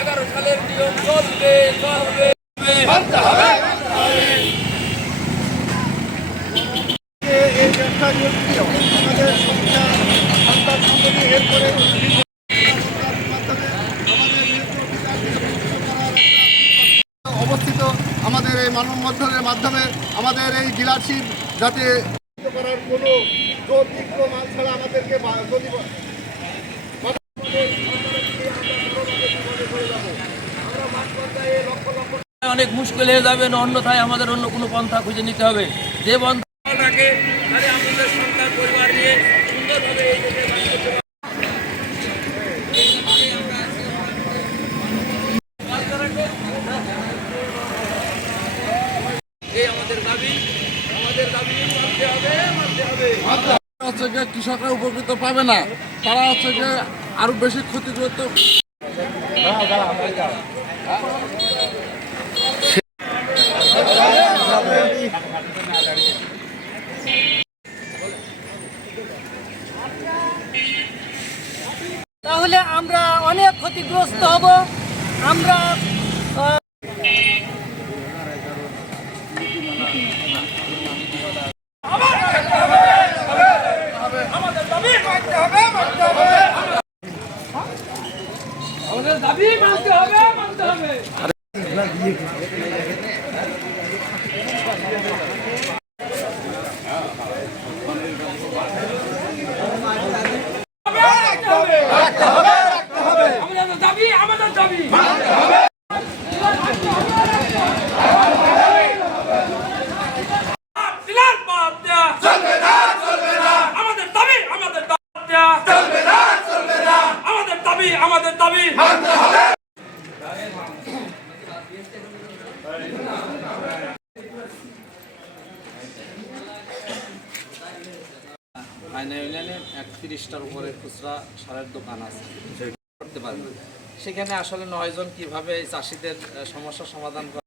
এগারো সালের নিয়ম চলবে চলবে। অবস্থিত আমাদের এই মানব মধ্যমের মাধ্যমে আমাদের এই ডিলারশিপ যাতে করার কোনো জোর তীব্র মাল ছাড়া আমাদেরকে অনেক মুশকিল হয়ে যাবে না অন্যথায় আমাদের অন্য কোনো পন্থা খুঁজে নিতে হবে যে পন্থা থাকে, তাহলে আমাদের সন্তান পরিবার নিয়ে সুন্দরভাবে এই দেশে বাস করতে পারবে। এই আমাদের দাবি আমাদের দাবি মানতে হবে মানতে হবে হচ্ছে গিয়ে কৃষকরা উপকৃত পাবে না, তারা হচ্ছে আরও বেশি ক্ষতিগ্রস্ত তাহলে আমরা অনেক ক্ষতিগ্রস্ত হব। আমরা দাবি মানতে হবে। করতে হবে আরে দিয়ে আয়না ইউনিয়নে একত্রিশটার উপরে খুচরা সারের দোকান আছে। সেখানে আসলে নয়জন কীভাবে এই চাষিদের সমস্যা সমাধান করে